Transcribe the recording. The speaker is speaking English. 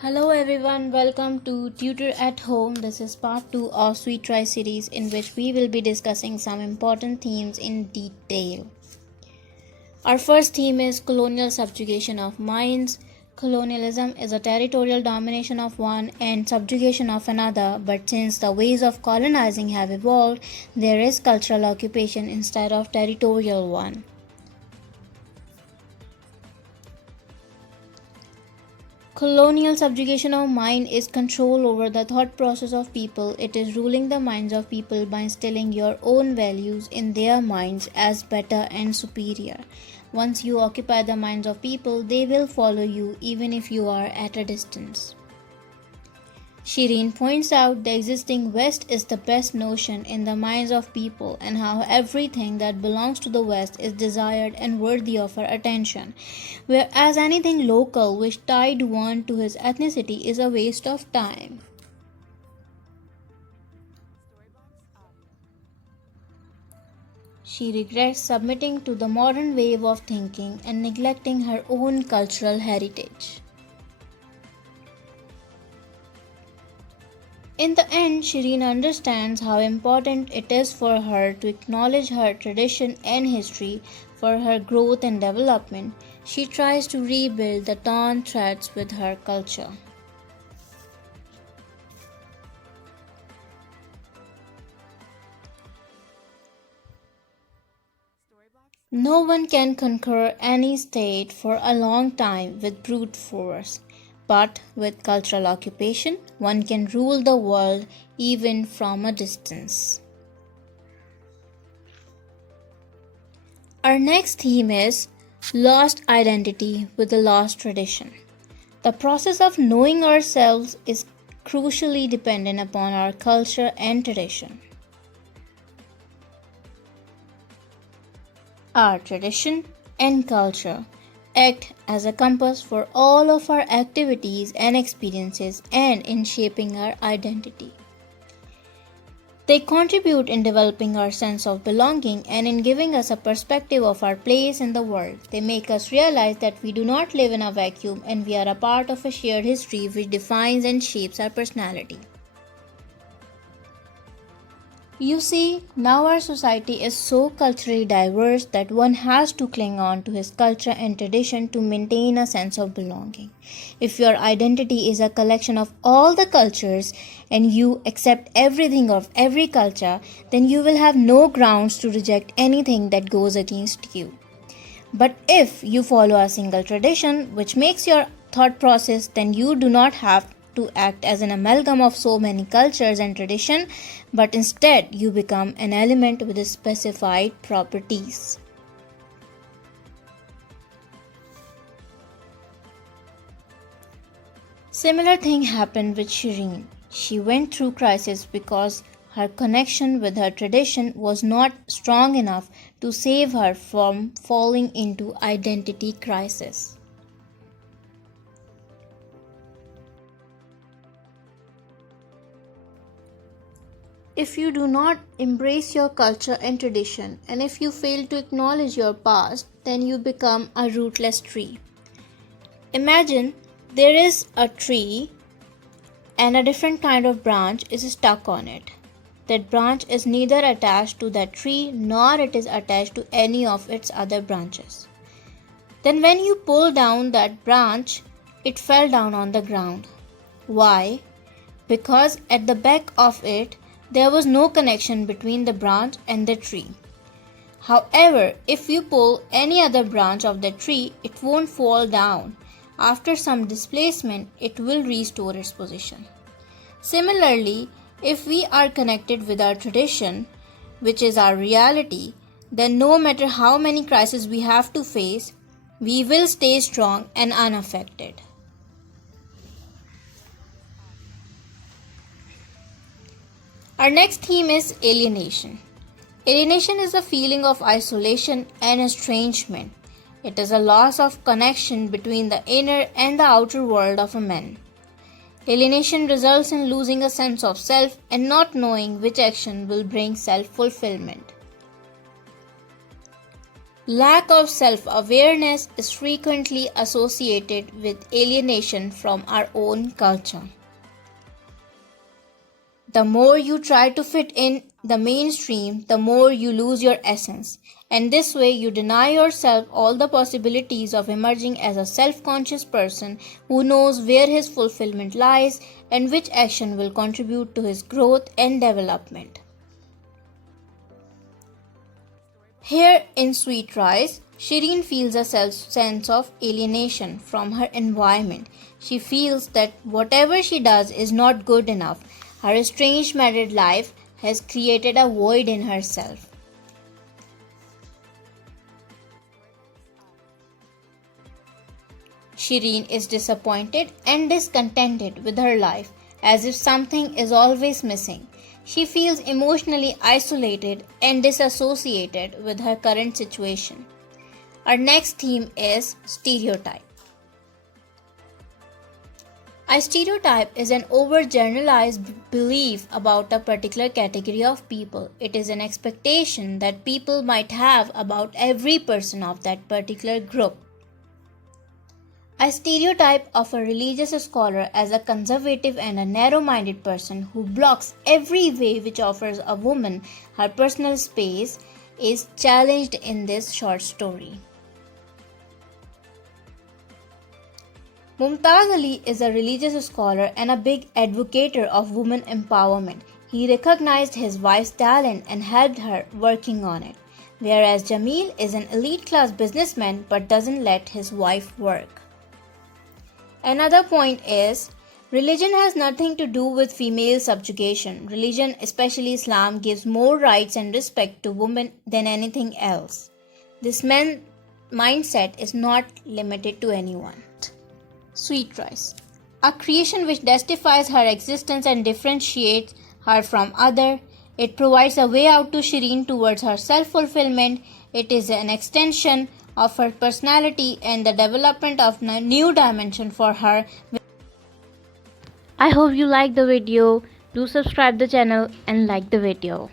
Hello everyone, welcome to Tutor at Home. This is part 2 of Sweet Try series in which we will be discussing some important themes in detail. Our first theme is colonial subjugation of minds. Colonialism is a territorial domination of one and subjugation of another, but since the ways of colonizing have evolved, there is cultural occupation instead of territorial one. Colonial subjugation of mind is control over the thought process of people. It is ruling the minds of people by instilling your own values in their minds as better and superior. Once you occupy the minds of people, they will follow you even if you are at a distance. Shireen points out the existing West is the best notion in the minds of people and how everything that belongs to the West is desired and worthy of our attention, whereas anything local which tied one to his ethnicity is a waste of time. She regrets submitting to the modern wave of thinking and neglecting her own cultural heritage. In the end, Shireen understands how important it is for her to acknowledge her tradition and history for her growth and development. She tries to rebuild the torn threads with her culture. No one can conquer any state for a long time with brute force. But with cultural occupation, one can rule the world even from a distance. Our next theme is lost identity with a lost tradition. The process of knowing ourselves is crucially dependent upon our culture and tradition. Our tradition and culture act as a compass for all of our activities and experiences and in shaping our identity. They contribute in developing our sense of belonging and in giving us a perspective of our place in the world. They make us realize that we do not live in a vacuum and we are a part of a shared history which defines and shapes our personality. You see, now our society is so culturally diverse that one has to cling on to his culture and tradition to maintain a sense of belonging. If your identity is a collection of all the cultures and you accept everything of every culture, then you will have no grounds to reject anything that goes against you. But if you follow a single tradition which makes your thought process, then you do not have to act as an amalgam of so many cultures and tradition, but instead you become an element with specified properties. Similar thing happened with Shireen. She went through crisis because her connection with her tradition was not strong enough to save her from falling into identity crisis. If you do not embrace your culture and tradition, and if you fail to acknowledge your past, then you become a rootless tree. Imagine there is a tree and a different kind of branch is stuck on it. That branch is neither attached to that tree nor it is attached to any of its other branches. Then when you pull down that branch, it fell down on the ground. Why? Because at the back of it, there was no connection between the branch and the tree. However, if you pull any other branch of the tree, it won't fall down. After some displacement, it will restore its position. Similarly, if we are connected with our tradition, which is our reality, then no matter how many crises we have to face, we will stay strong and unaffected. Our next theme is alienation. Alienation is a feeling of isolation and estrangement. It is a loss of connection between the inner and the outer world of a man. Alienation results in losing a sense of self and not knowing which action will bring self-fulfillment. Lack of self-awareness is frequently associated with alienation from our own culture. The more you try to fit in the mainstream, the more you lose your essence. And this way you deny yourself all the possibilities of emerging as a self-conscious person who knows where his fulfillment lies and which action will contribute to his growth and development. Here in Sweet Rice, Shireen feels a sense of alienation from her environment. She feels that whatever she does is not good enough. Her estranged married life has created a void in herself. Shireen is disappointed and discontented with her life, as if something is always missing. She feels emotionally isolated and disassociated with her current situation. Our next theme is stereotype. A stereotype is an overgeneralized belief about a particular category of people. It is an expectation that people might have about every person of that particular group. A stereotype of a religious scholar as a conservative and a narrow-minded person who blocks every way which offers a woman her personal space is challenged in this short story. Mumtaz Ali is a religious scholar and a big advocate of women empowerment. He recognized his wife's talent and helped her working on it, whereas Jamil is an elite class businessman but doesn't let his wife work. Another point is, religion has nothing to do with female subjugation. Religion, especially Islam, gives more rights and respect to women than anything else. This mindset is not limited to anyone. Sweet Rice, a creation which justifies her existence and differentiates her from others. It provides a way out to Shireen towards her self-fulfillment. It is an extension of her personality and the development of a new dimension for her. I hope you liked the video. Do subscribe the channel and like the video.